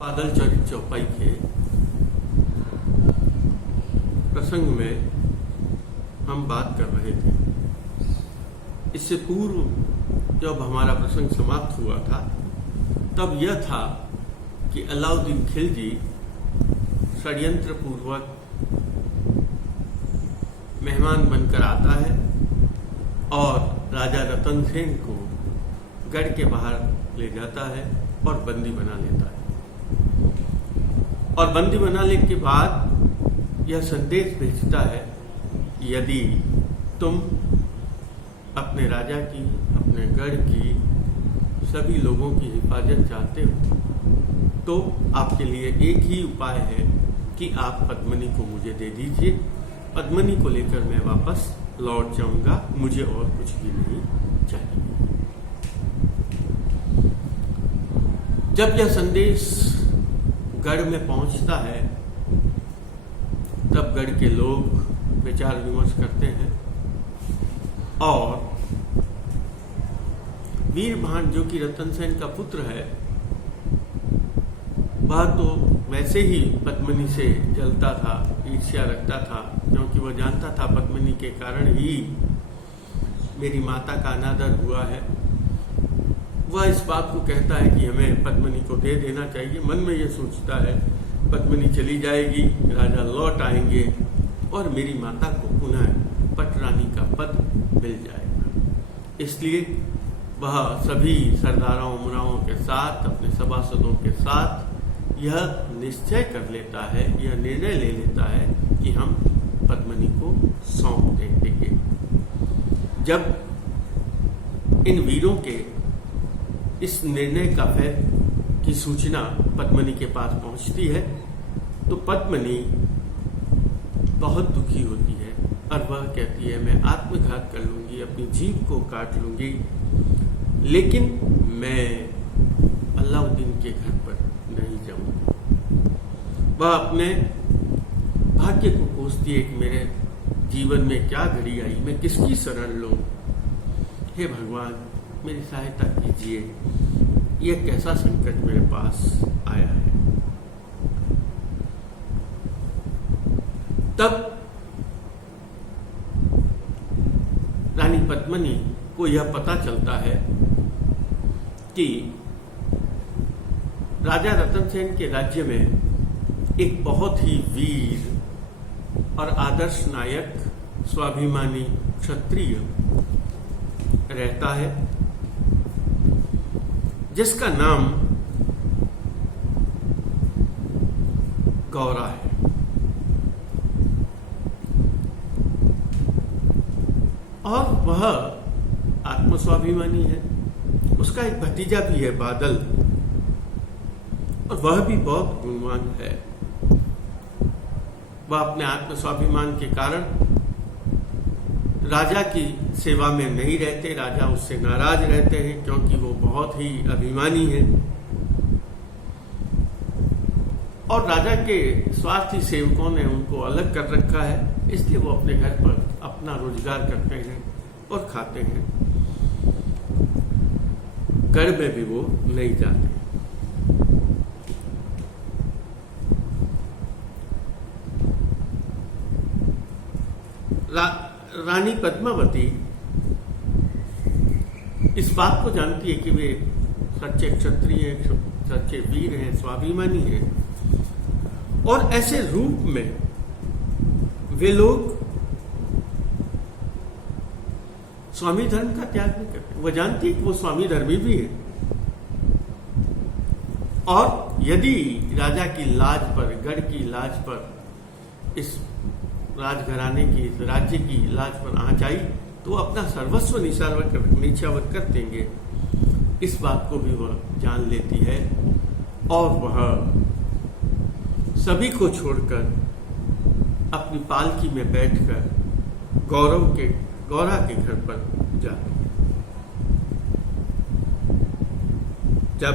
बादल चरित चौपाई के प्रसंग में हम बात कर रहे थे। इससे पूर्व जब हमारा प्रसंग समाप्त हुआ था तब यह था कि अलाउद्दीन खिलजी षड्यंत्र पूर्वक मेहमान बनकर आता है और राजा रतन सेन को गढ़ के बाहर ले जाता है और बंदी बना लेता है। और बंदी बनाने के बाद यह संदेश भेजता है कि यदि तुम अपने राजा की, अपने गढ़ की, सभी लोगों की हिफाजत चाहते हो तो आपके लिए एक ही उपाय है कि आप पद्मिनी को मुझे दे दीजिए। पद्मिनी को लेकर मैं वापस लौट जाऊंगा, मुझे और कुछ भी नहीं चाहिए। जब यह संदेश गढ़ में पहुंचता है तब गढ़ के लोग विचार विमर्श करते हैं और वीरभान जो कि रतन सेन का पुत्र है वह तो वैसे ही पद्मिनी से जलता था, ईर्ष्या रखता था, क्योंकि वह जानता था पद्मिनी के कारण ही मेरी माता का अनादर हुआ है। वह इस बात को कहता है कि हमें पद्मिनी को दे देना चाहिए। मन में यह सोचता है पद्मिनी चली जाएगी, राजा लौट आएंगे और मेरी माता को पुनः पटरानी का पद मिल जाएगा। इसलिए वह सभी सरदारों मुराओं के साथ, अपने सभासदों के साथ यह निश्चय कर लेता है, यह निर्णय ले लेता है कि हम पद्मिनी को सौंप देंगे। जब इन वीरों के इस निर्णय का की सूचना पद्मिनी के पास पहुंचती है तो पद्मिनी बहुत दुखी होती है और वह कहती है मैं आत्मघात कर लूंगी, अपनी जीभ को काट लूंगी, लेकिन मैं अलाउद्दीन के घर पर नहीं जाऊंगी। वह अपने भाग्य को कोसती है कि मेरे जीवन में क्या घड़ी आई, मैं किसकी शरण लूं। हे भगवान मेरी सहायता कीजिए, यह कैसा संकट मेरे पास आया है। तब रानी पद्मिनी को यह पता चलता है कि राजा रतन सेन के राज्य में एक बहुत ही वीर और आदर्श नायक, स्वाभिमानी क्षत्रिय रहता है जिसका नाम गौरा है। और वह आत्मस्वाभिमानी है। उसका एक भतीजा भी है बादल, और वह भी बहुत गुणवान है। वह अपने आत्मस्वाभिमान के कारण राजा की सेवा में नहीं रहते, राजा उससे नाराज रहते हैं क्योंकि वो बहुत ही अभिमानी है और राजा के स्वार्थी सेवकों ने उनको अलग कर रखा है। इसलिए वो अपने घर पर अपना रोजगार करते हैं और खाते हैं, गढ़ में भी वो नहीं जाते। रानी पद्मावती इस बात को जानती है कि वे सच्चे क्षत्रिय हैं, सच्चे वीर हैं, स्वाभिमानी हैं और ऐसे रूप में वे लोग स्वामी धर्म का त्याग नहीं करते। वह जानती है कि वो स्वामी धर्मी भी है और यदि राजा की लाज पर, गढ़ की लाज पर, इस राजघराने की, इस राज्य की लाज पर आँच आई तो अपना सर्वस्व निछावर कर देंगे। इस बात को भी वह जान लेती है और वह सभी को छोड़कर अपनी पालकी में बैठकर गौरा के घर पर जाती है। जब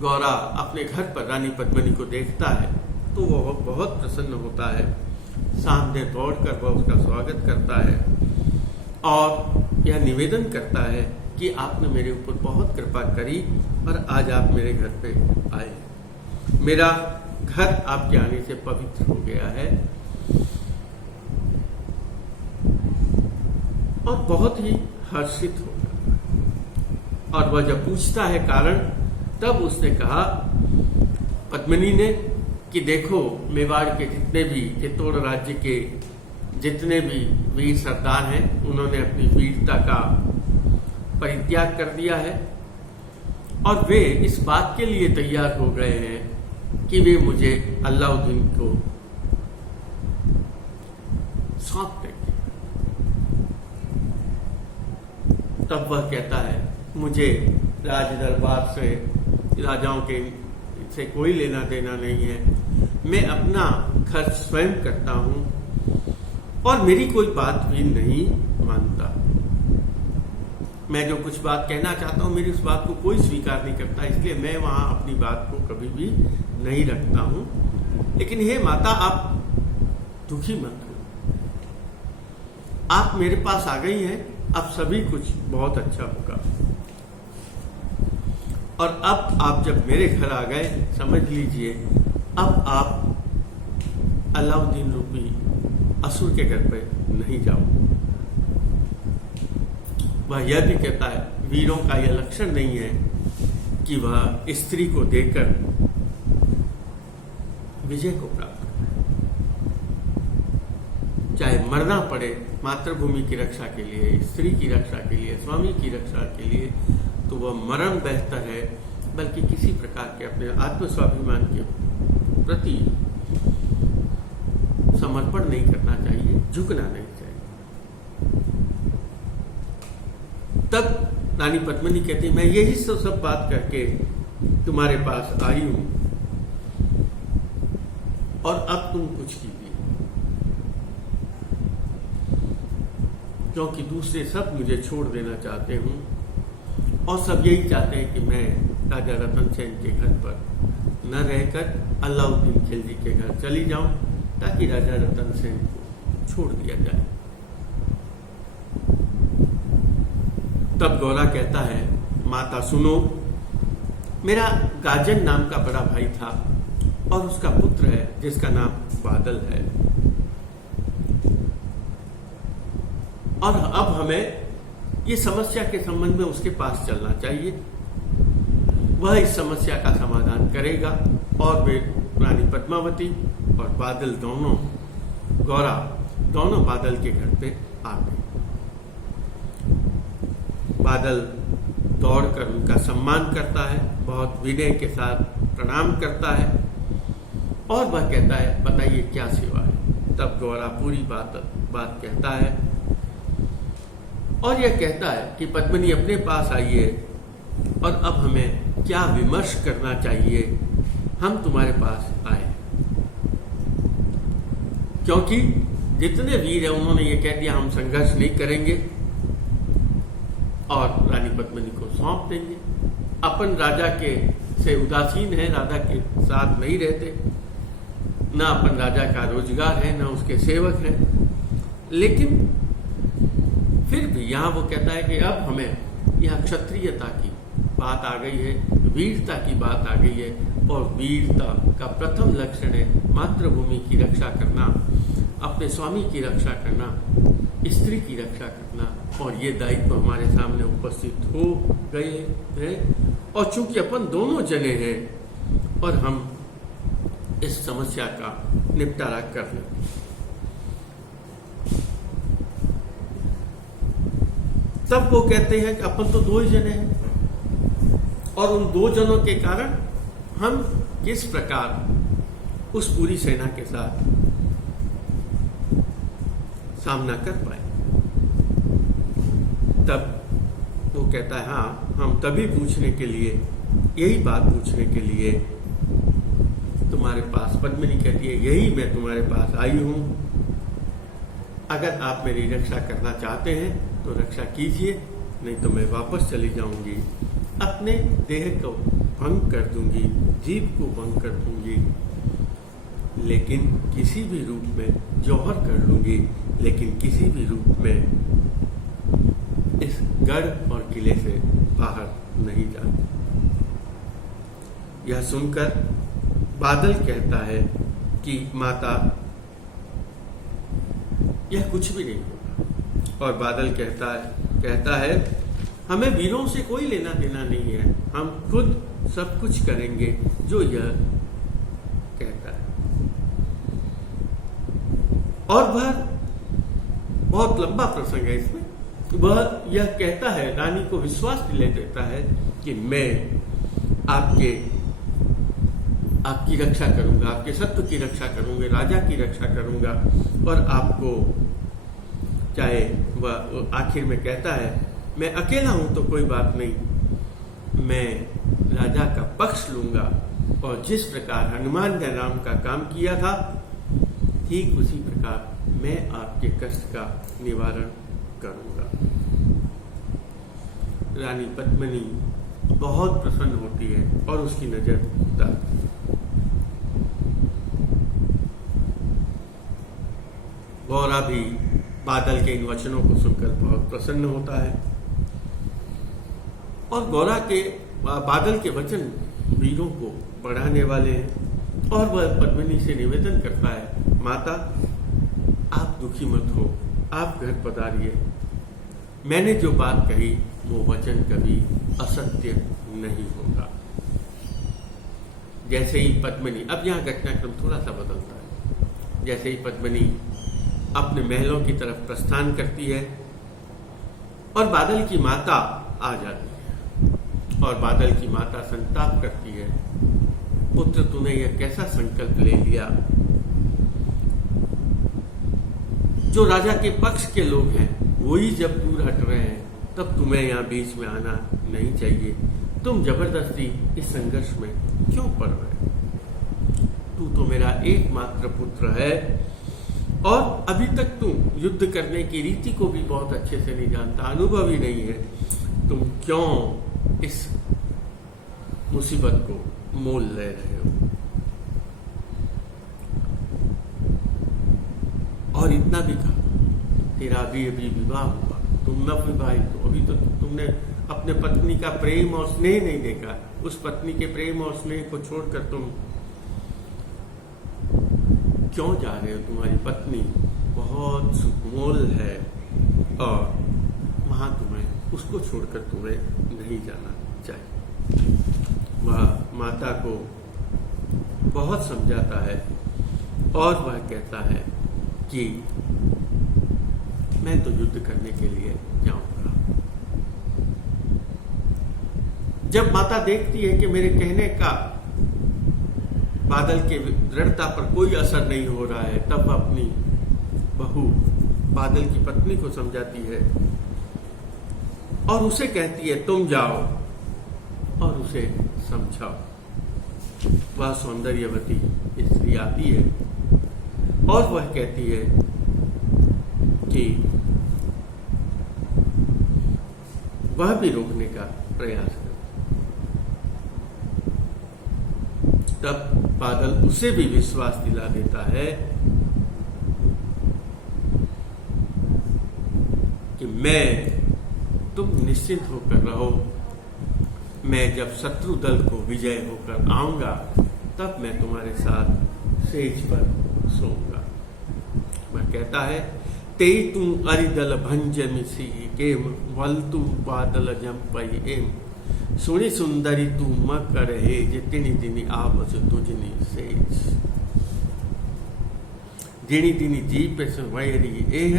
गौरा अपने घर पर रानी पद्मिनी को देखता है तो वह बहुत प्रसन्न होता है। सामने दौड़कर वह उसका स्वागत करता है और यह निवेदन करता है कि आपने मेरे ऊपर बहुत कृपा करी और आज आप मेरे घर पे आए। मेरा घर आपके आने से पवित्र हो गया है और बहुत ही हर्षित हो गया। और वह जब पूछता है कारण, तब उसने कहा पद्मिनी ने कि देखो, मेवाड़ के जितने भी, चित्तौड़ राज्य के जितने भी वीर सरदार हैं, उन्होंने अपनी वीरता का परित्याग कर दिया है और वे इस बात के लिए तैयार हो गए हैं कि वे मुझे अलाउद्दीन को सौंप देंगे। तब वह कहता है, मुझे राज दरबार से, राजाओं के से कोई लेना देना नहीं है, मैं अपना खर्च स्वयं करता हूं और मेरी कोई बात भी नहीं मानता। मैं जो कुछ बात कहना चाहता हूं, मेरी उस बात को कोई स्वीकार नहीं करता, इसलिए मैं वहां अपनी बात को कभी भी नहीं रखता हूं। लेकिन हे माता, आप दुखी मत हो, आप मेरे पास आ गई हैं, अब सभी कुछ बहुत अच्छा होगा। और अब आप जब मेरे घर आ गए, समझ लीजिए अब आप अलाउद्दीन रूपी असुर के घर पे नहीं जाओ। वह यह भी कहता है, वीरों का यह लक्षण नहीं है कि वह स्त्री को देकर विजय को प्राप्त करे, चाहे मरना पड़े मातृभूमि की रक्षा के लिए, स्त्री की रक्षा के लिए, स्वामी की रक्षा के लिए, तो वह मरण बेहतर है, बल्कि किसी प्रकार के अपने आत्मस्वाभिमान के प्रति समर्पण नहीं करना चाहिए, झुकना नहीं चाहिए। तब रानी पद्मिनी कहती, मैं यही सब बात करके तुम्हारे पास आई हूं और अब तुम कुछ कीजिए, क्योंकि दूसरे सब मुझे छोड़ देना चाहते हूं और सब यही चाहते हैं कि मैं राजा रतन सेन के घर पर न रहकर अलाउद्दीन खिलजी के घर चली जाऊं, ताकि राजा रतन सेन को छोड़ दिया जाए। तब गौरा कहता है, माता सुनो, मेरा गाजन नाम का बड़ा भाई था और उसका पुत्र है जिसका नाम बादल है, और अब हमें ये समस्या के संबंध में उसके पास चलना चाहिए। वह इस समस्या का समाधान करेगा। और वे रानी पद्मावती और बादल दोनों, गौरा दोनों बादल के घर पे आ गए। बादल दौड़कर उनका सम्मान करता है, बहुत विनय के साथ प्रणाम करता है और वह कहता है, बताइए क्या सेवा है। तब गौरा पूरी बात कहता है और यह कहता है कि पद्मिनी अपने पास आइए और अब हमें क्या विमर्श करना चाहिए, हम तुम्हारे पास आए। क्योंकि जितने वीर हैं उन्होंने ये कह दिया, हम संघर्ष नहीं करेंगे और रानी पद्मिनी को सौंप देंगे। अपन राजा के से उदासीन है, राजा के साथ नहीं रहते, ना अपन राजा का रोजगार है, ना उसके सेवक हैं। लेकिन फिर भी यहाँ वो कहता है कि अब हमें यहाँ क्षत्रियता की बात आ गई है, वीरता की बात आ गई है और वीरता का प्रथम लक्षण है मातृभूमि की रक्षा करना, अपने स्वामी की रक्षा करना, स्त्री की रक्षा करना। और ये दायित्व हमारे सामने उपस्थित हो गए हैं और चूंकि अपन दोनों जने हैं और हम इस समस्या का निपटारा कर लें। तब वो कहते हैं कि अपन तो दो ही जने हैं और उन दो जनों के कारण हम किस प्रकार उस पूरी सेना के साथ सामना कर पाए। तब वो कहता है, हाँ, हम तभी पूछने के लिए, यही बात पूछने के लिए तुम्हारे पास, पद्मिनी कहती है, यही मैं तुम्हारे पास आई हूं। अगर आप मेरी रक्षा करना चाहते हैं तो रक्षा कीजिए, नहीं तो मैं वापस चली जाऊंगी, अपने देह को भंग कर दूंगी, जीव को भंग कर दूंगी, लेकिन किसी भी रूप में जौहर कर लूंगी, लेकिन किसी भी रूप में इस गढ़ और किले से बाहर नहीं जाती। यह सुनकर बादल कहता है कि माता, यह कुछ भी नहीं होगा। और बादल कहता है हमें वीरों से कोई लेना देना नहीं है, हम खुद सब कुछ करेंगे जो यह कहता है। और वह बहुत लंबा प्रसंग है इसमें। वह यह कहता है, रानी को विश्वास दिला देता है कि मैं आपकी रक्षा करूंगा, आपके सत्व की रक्षा करूंगा, राजा की रक्षा करूंगा। और आपको चाहे वह आखिर में कहता है मैं अकेला हूं तो कोई बात नहीं, मैं राजा का पक्ष लूंगा। और जिस प्रकार हनुमान ने राम का काम किया था, ठीक उसी प्रकार मैं आपके कष्ट का निवारण करूंगा। रानी पद्मिनी बहुत प्रसन्न होती है और उसकी नजर उतारती है। गौरा भी बादल के इन वचनों को सुनकर बहुत प्रसन्न होता है। और गौरा के बादल के वचन वीरों को बढ़ाने वाले हैं। और वह पद्मिनी से निवेदन करता है, माता आप दुखी मत हो, आप घर पधारिए। मैंने जो बात कही वो वचन कभी असत्य नहीं होगा। जैसे ही पद्मिनी, अब यहाँ घटनाक्रम थोड़ा सा बदलता है। जैसे ही पद्मिनी अपने महलों की तरफ प्रस्थान करती है और बादल की माता आ जाती है। और बादल की माता संताप करती है, पुत्र तूने यह कैसा संकल्प ले लिया? जो राजा के पक्ष के लोग हैं वही जब दूर हट रहे हैं तब तुम्हें यहाँ बीच में आना नहीं चाहिए। तुम जबरदस्ती इस संघर्ष में क्यों पड़ रहे? तू तो मेरा एकमात्र पुत्र है और अभी तक तुम युद्ध करने की रीति को भी बहुत अच्छे से नहीं जानता, अनुभव ही नहीं है। तुम क्यों इस मुसीबत को मोल ले रहे हो? और इतना भी कहा, तेरा अभी विवाह हुआ, तुम न विवाहित हो, अभी तो तुमने अपने पत्नी का प्रेम और स्नेह नहीं देखा। उस पत्नी के प्रेम और स्नेह को छोड़कर तुम क्यों जा रहे हो? तुम्हारी पत्नी बहुत सुखमोल है और वहां तुम्हें उसको छोड़कर तुम्हें नहीं जाना चाहिए। वह माता को बहुत समझाता है और वह कहता है कि मैं तो युद्ध करने के लिए जाऊंगा। जब माता देखती है कि मेरे कहने का बादल के दृढ़ता पर कोई असर नहीं हो रहा है, तब वह अपनी बहू बादल की पत्नी को समझाती है और उसे कहती है तुम जाओ और उसे समझाओ। वह सौंदर्यवती स्त्री आती है और वह कहती है कि वह भी रोकने का प्रयास करे। तब बादल उसे भी विश्वास दिला देता है कि तुम निश्चिंत होकर रहो, मैं जब शत्रु दल को विजय होकर आऊंगा तब मैं तुम्हारे साथ सेज पर सोऊंगा। वह कहता है तेई तू अरिदल भंज मिसी केम वल तू बादल जंपई एम सुनी सुंदरी तू मकर हे जितनी दिनी आपस तुझनी सेज जिनी दिनी जीप से वैरी एह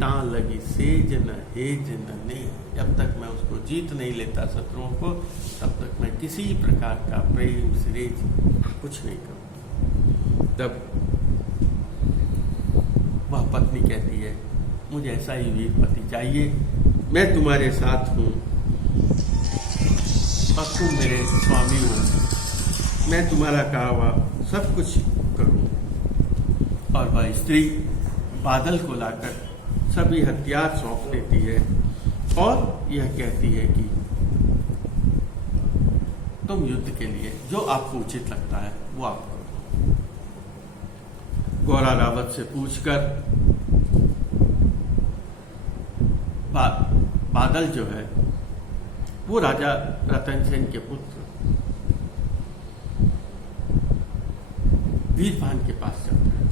ता लगी सेज न हेज न ने। जब तक मैं उसको जीत नहीं लेता शत्रुओं को, तब तक मैं किसी प्रकार का प्रेम श्रेज कुछ नहीं करूँ। तब वह पत्नी कहती है मुझे ऐसा ही वीर पति चाहिए, मैं तुम्हारे साथ हूँ और तुम मेरे स्वामी हो, मैं तुम्हारा कहा हुआ सब कुछ करूँ। और वह स्त्री बादल को लाकर सभी हथियार सौंप देती है और यह कहती है कि तुम युद्ध के लिए जो आपको उचित लगता है वो आप करो। गौरा रावत से पूछकर बादल जो है वो राजा रतन सेन के पुत्र वीरभान के पास जाता है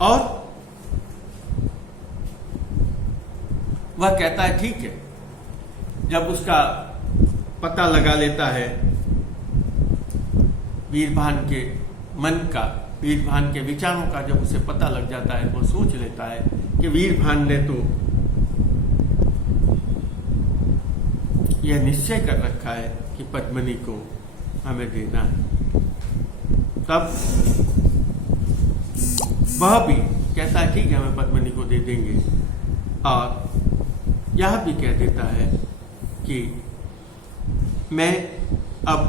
और वह कहता है ठीक है। जब उसका पता लगा लेता है वीरभान के मन का, वीरभान के विचारों का जब उसे पता लग जाता है, वो सोच लेता है कि वीरभान ने तो यह निश्चय कर रखा है कि पद्मिनी को हमें देना है। तब वह भी कहता है ठीक है, हमें पद्मिनी को दे देंगे, और यह भी कह देता है कि मैं अब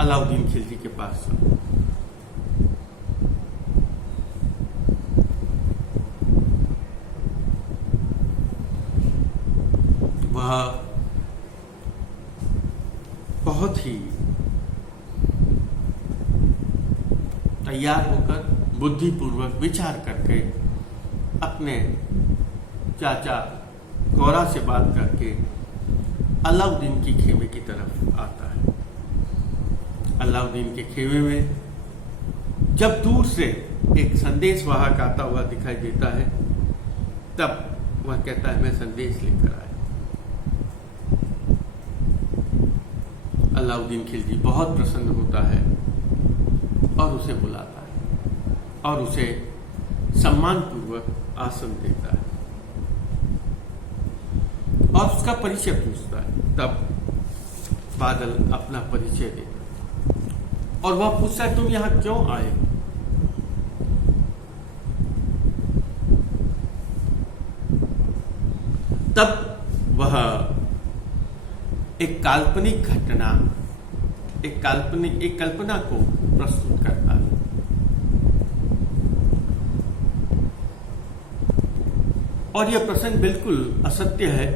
अलाउद्दीन खिलजी के पास जाऊं। वह बहुत ही तैयार होकर बुद्धिपूर्वक विचार करके अपने चाचा गौरा से बात करके अलाउद्दीन की खेमे की तरफ आता है। अलाउद्दीन के खेमे में जब दूर से एक संदेश वाहक आता हुआ दिखाई देता है, तब वह कहता है मैं संदेश लेकर आया। अलाउद्दीन खिलजी बहुत प्रसन्न होता है और उसे बुलाता है और उसे सम्मानपूर्वक आसन देता है और उसका परिचय पूछता है। तब बादल अपना परिचय देता और वह पूछता है तुम यहां क्यों आए? तब वह एक काल्पनिक घटना, एक कल्पना को प्रस्तुत करता है। और यह प्रसंग बिल्कुल असत्य है,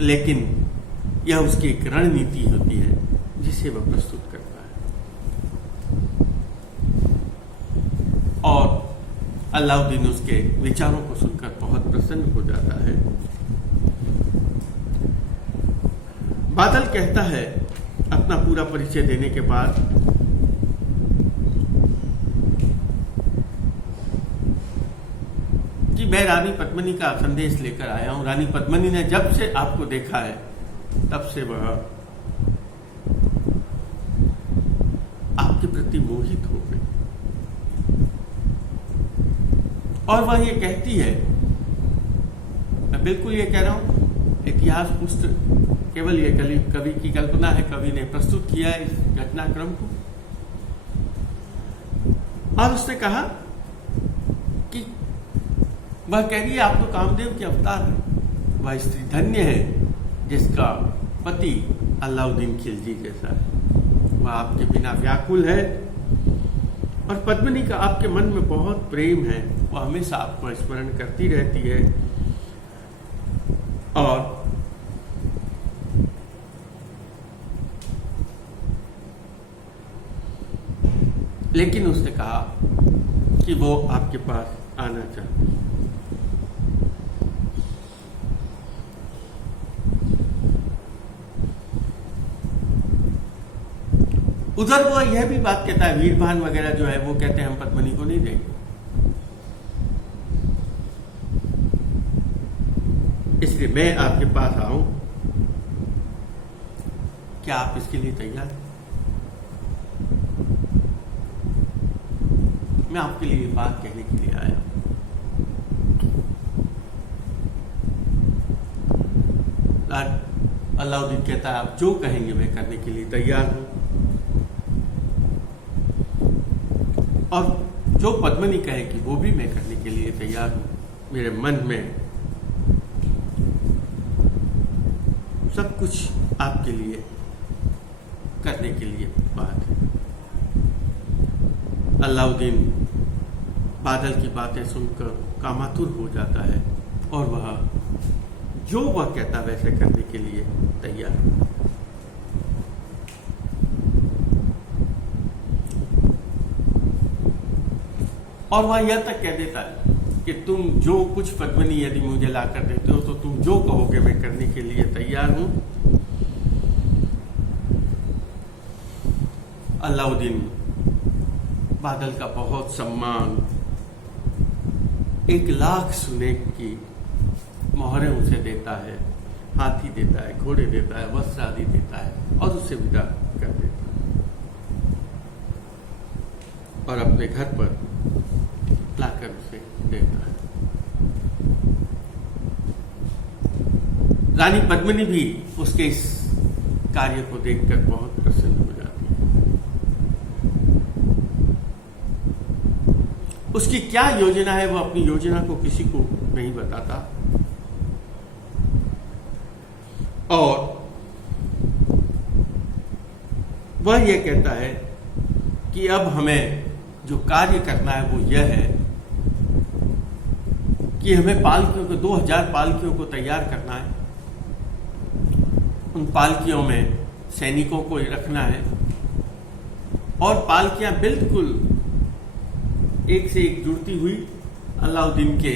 लेकिन यह उसकी एक रणनीति होती है जिसे वह प्रस्तुत करता है। और अलाउद्दीन उसके विचारों को सुनकर बहुत प्रसन्न हो जाता है। बादल कहता है अपना पूरा परिचय देने के बाद कि मैं रानी पद्मिनी का संदेश लेकर आया हूं। रानी पद्मिनी ने जब से आपको देखा है तब से वह आपके प्रति मोहित हो गई और वह ये कहती है, मैं बिल्कुल ये कह रहा हूं, इतिहास पुस्तक केवल ये कवि की कल्पना है, कवि ने प्रस्तुत किया है इस घटनाक्रम को। और उसने कहा कि वह कह रही है आप तो कामदेव के अवतार हैं, वह स्त्री धन्य है जिसका पति अलाउद्दीन खिलजी जैसा है। वह आपके बिना व्याकुल है और पद्मिनी का आपके मन में बहुत प्रेम है, वह हमेशा आपको स्मरण करती रहती है। और लेकिन उसने कहा कि वो आपके पास आना चाहती है। उधर वो यह भी बात कहता है, वीरभान वगैरह जो है वो कहते हैं हम पद्मिनी को नहीं देंगे, इसलिए मैं आपके पास आऊं, क्या आप इसके लिए तैयार हैं? मैं आपके लिए बात कहने के लिए आया। अलाउद्दीन कहता है आप जो कहेंगे मैं करने के लिए तैयार हूं, और जो पद्मिनी कहेगी वो भी मैं करने के लिए तैयार हूं। मेरे मन में सब कुछ आपके लिए करने के लिए बात है। अलाउद्दीन बादल की बातें सुनकर कामातुर हो जाता है और वह जो वह कहता वैसे करने के लिए तैयार है। और वह यह तक कह देता है कि तुम जो कुछ पद्मिनी यदि मुझे ला कर देते हो तो तुम जो कहोगे मैं करने के लिए तैयार हूं। अलाउद्दीन बादल का बहुत सम्मान, 1,00,000 सोने की मोहरें उसे देता है, हाथी देता है, घोड़े देता है, वस्त्र आदि देता है और उसे विदा कर देता है और अपने घर पर लाकर उसे देता है। रानी पद्मिनी भी उसके इस कार्य को देखकर बहुत प्रसन्न हो जाती है। उसकी क्या योजना है, वो अपनी योजना को किसी को नहीं बताता और वह यह कहता है कि अब हमें जो कार्य करना है वो यह है कि हमें पालकियों को 2000 पालकियों को तैयार करना है। उन पालकियों में सैनिकों को रखना है और पालकियां बिल्कुल एक से एक जुड़ती हुई अलाउद्दीन के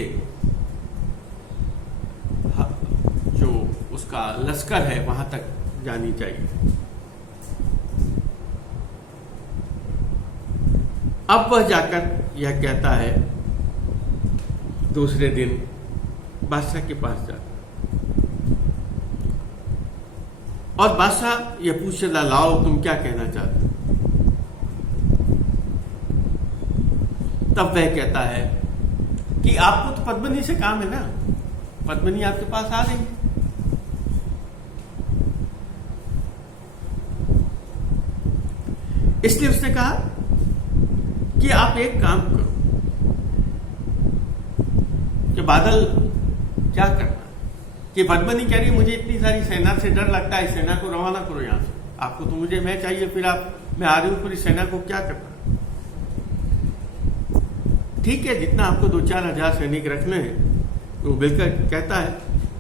जो उसका लश्कर है वहां तक जानी चाहिए। अब वह जाकर यह कहता है, दूसरे दिन बादशाह के पास जाता और बादशाह यह पूछ रहा, लाओ तुम क्या कहना चाहते हो? तब वह कहता है कि आपको तो पद्मिनी से काम है ना, पद्मिनी आपके पास आ रही है। इसलिए उसने कहा कि आप एक काम करो कि बादल क्या करना कि पद्मिनी कह रही है मुझे इतनी सारी सेना से डर लगता है, सेना को रवाना करो यहां से, आपको तो मुझे मैं चाहिए, फिर मैं आ रही हूं, पूरी सेना को क्या करना? ठीक है, जितना आपको 2-4 हजार सैनिक रखने हैं वो बिल्कुल कहता है,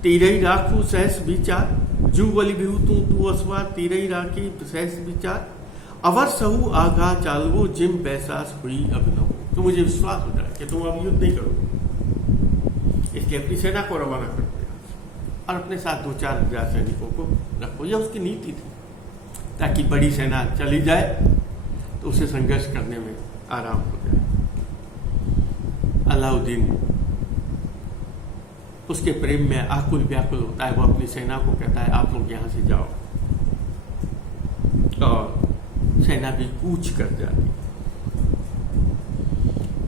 तीरई राखू सहस विचार, जू वली बिहू तू असवा, तीरई राखी सहस विचार, अवर सहू आगा चालवो जिम बैसास हुई अभिनव। तो मुझे विश्वास हो जाए कि तुम अब युद्ध नहीं करोगे, इसलिए अपनी सेना को रवाना कर दो और अपने साथ 2-4 हजार सैनिकों को रखो। यह उसकी नीति थी, ताकि बड़ी सेना चली जाए तो उसे संघर्ष करने में आराम हो जाए। अलाउद्दीन उसके प्रेम में आकुल व्याकुल होता है, वो अपनी सेना को कहता है आप लोग यहां से जाओ और सेना भी कूच कर जाती।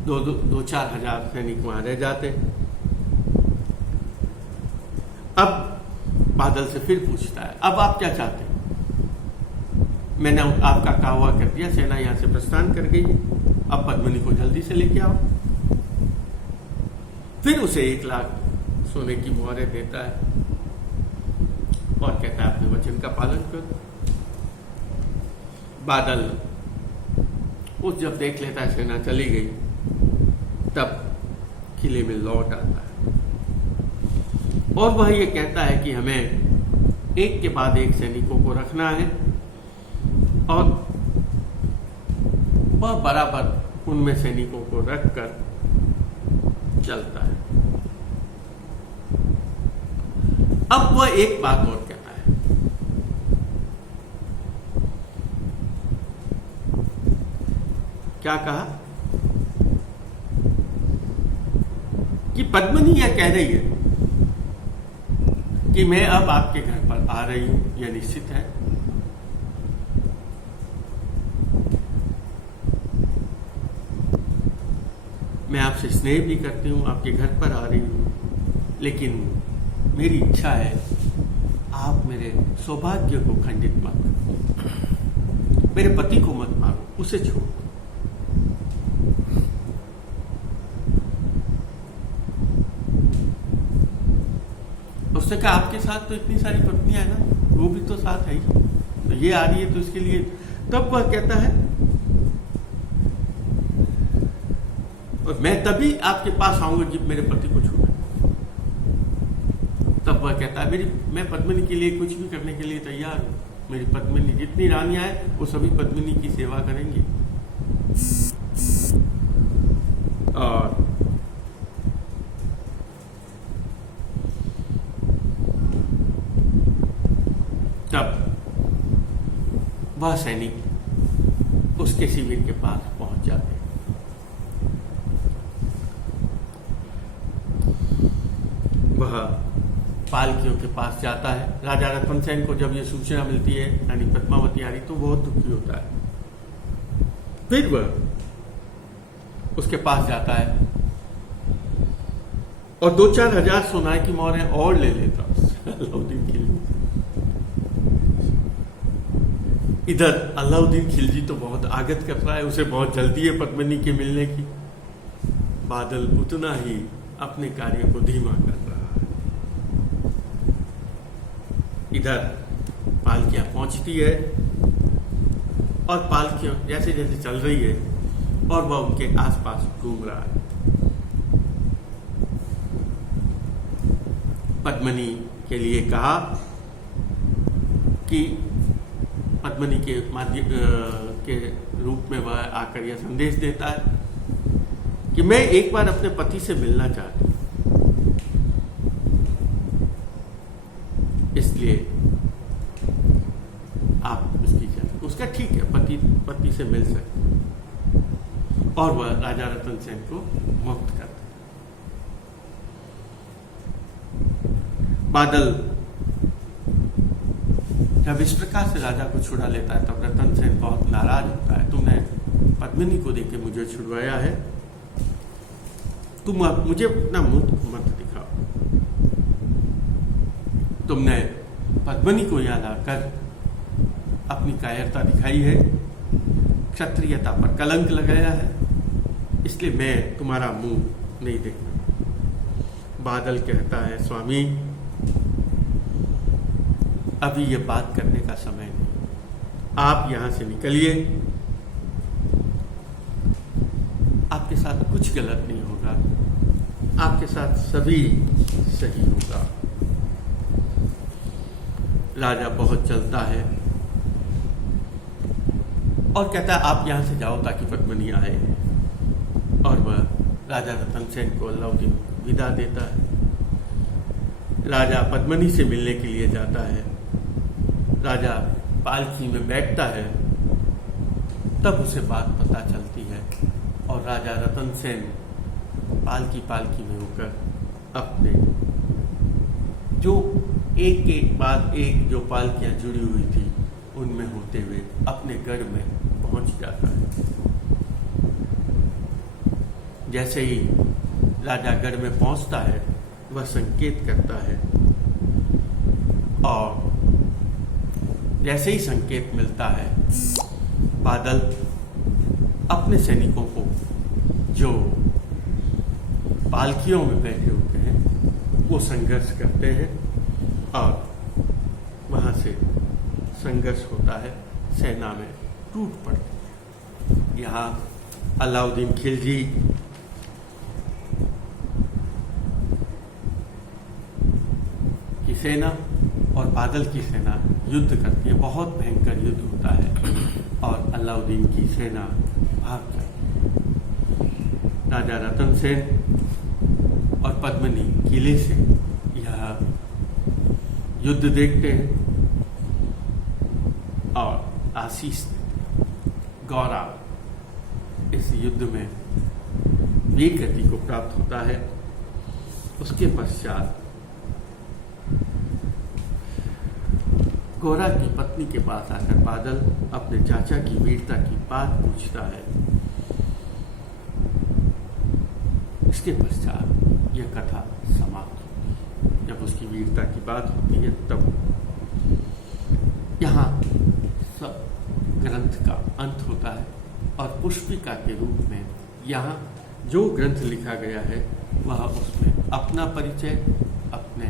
2-4 हजार सैनिक वहां रह जाते। अब बादल से फिर पूछता है, अब आप क्या चाहते हैं? मैंने आपका कहा हुआ कर दिया, सेना यहां से प्रस्थान कर गई, अब पद्मिनी को जल्दी से लेके आओ। फिर उसे 1,00,000 सोने की मोहरें देता है और कहता है अपने वचन का पालन करो। बादल उस जब देख लेता है सेना चली गई, तब किले में लौट आता है और वह ये कहता है कि हमें एक के बाद एक सैनिकों को रखना है और वह बराबर उनमें सैनिकों को रखकर चलता है। अब वह एक बात और कहता है, क्या कहा कि पद्मिनी यह कह रही है कि मैं अब आपके घर पर आ रही हूं, यह निश्चित है। मैं आपसे स्नेह भी करती हूं, आपके घर पर आ रही हूं, लेकिन मेरी इच्छा है आप मेरे सौभाग्य को खंडित मत करो, मेरे पति को मत मारो, उसे छोड़ो। उसने कहा आपके साथ तो इतनी सारी पत्नियां हैं ना, वो भी तो साथ है ही, तो ये आ रही है तो इसके लिए। तब वह कहता है और मैं तभी आपके पास आऊंगा जब मेरे पति को छूना। तब वह कहता है मैं पद्मिनी के लिए कुछ भी करने के लिए तैयार हूं, मेरी पद्मिनी जितनी रानियां हैं वो सभी पद्मिनी की सेवा करेंगी। और तब वह सैनिक उसके शिविर के पास पहुंच जाते। वह पालकियों के पास जाता है। राजा रतन सेन को जब ये सूचना मिलती है यानी पद्मावती आ रही, तो बहुत दुखी होता है। फिर वह उसके पास जाता है और 2-4 हजार सोनार की मोहरें और ले लेता अलाउद्दीन खिलजी। इधर अलाउद्दीन खिलजी तो बहुत आगत कर रहा है, उसे बहुत जल्दी है पद्मिनी के मिलने की। बादल उतना ही अपने कार्य को धीमा कर रहा है। इधर पालकियां पहुंचती है और पालकियां जैसे जैसे चल रही है और वह उनके आसपास घूम रहा है। पद्मिनी के लिए कहा कि पद्मिनी के माध्यम के रूप में वह आकर यह संदेश देता है कि मैं एक बार अपने पति से मिलना चाहती हूं, इसलिए आप उसकी जाए। उसका ठीक है, पति से मिल सकते, और वह राजा रतन सेन को मुक्त करते। बादल जब इस प्रकार से राजा को छुड़ा लेता है तब रतन सेन बहुत नाराज होता है। तुमने पद्मिनी को देके मुझे छुड़वाया है, तुम मुझे अपना मुंह मत दिखाओ। तुमने पद्मिनी को यहाँ लाकर अपनी कायरता दिखाई है, क्षत्रियता पर कलंक लगाया है, इसलिए मैं तुम्हारा मुंह नहीं देखना। बादल कहता है, स्वामी अभी ये बात करने का समय नहीं, आप यहां से निकलिए। आपके साथ कुछ गलत नहीं होगा, आपके साथ सभी सही होगा। राजा बहुत चलता है और कहता है आप यहां से जाओ ताकि पद्मिनी आए, और वह राजा रतन सेन को अलाउद्दीन विदा देता है। राजा पद्मिनी से मिलने के लिए जाता है। राजा पालकी में बैठता है, तब उसे बात पता चलती है और राजा रतन सेन पालकी में होकर अपने जो एक के बाद एक जो पालकियां जुड़ी हुई थी उनमें होते हुए अपने गढ़ में पहुंच जाता है। जैसे ही राजा गढ़ में पहुंचता है वह संकेत करता है, और जैसे ही संकेत मिलता है बादल अपने सैनिकों को जो पालकियों में बैठे होते हैं वो संघर्ष करते हैं और वहां से संघर्ष होता है, सेना में टूट पड़ती है। यहाँ अलाउद्दीन खिलजी की सेना और बादल की सेना युद्ध करती है, बहुत भयंकर युद्ध होता है और अलाउद्दीन की सेना भाग जाती है। राजा रतन सेन और पद्मिनी किले से यह युद्ध देखते हैं और आशीष गौरा इस युद्ध में वीर गति को प्राप्त होता है। उसके पश्चात गौरा की पत्नी के पास आकर बादल अपने चाचा की वीरता की बात पूछता है। इसके पश्चात यह कथा समाप्त होती है। जब उसकी वीरता की बात होती है तब यहाँ सब ग्रंथ का अंत होता है और पुष्पिका के रूप में यहाँ जो ग्रंथ लिखा गया है वह उसमें अपना परिचय, अपने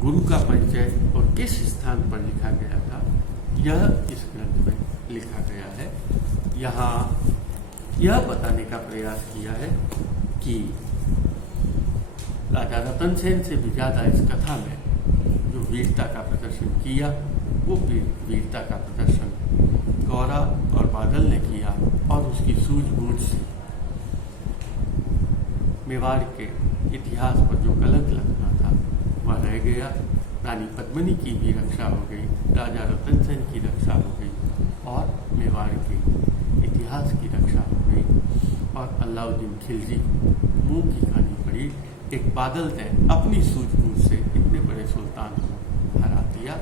गुरु का परिचय और किस स्थान पर लिखा गया था यह इस ग्रंथ में लिखा गया है। यहाँ यह बताने का प्रयास किया है कि राजा रतन सेन से भी ज्यादा इस कथा में जो वीरता का प्रदर्शन किया वो वीरता का प्रदर्शन गौरा और बादल ने किया, और उसकी सूझबूझ से मेवाड़ के इतिहास पर जो कलंक लगना था वह रह गया। रानी पद्मिनी की भी रक्षा हो गई, राजा रतन सेन की रक्षा हो गई और मेवाड़ के इतिहास की रक्षा हो गई और अलाउद्दीन खिलजी को मुंह की खानी पड़ी। एक बादल ने अपनी सूझबूझ से इतने बड़े सुल्तान को हरा दिया।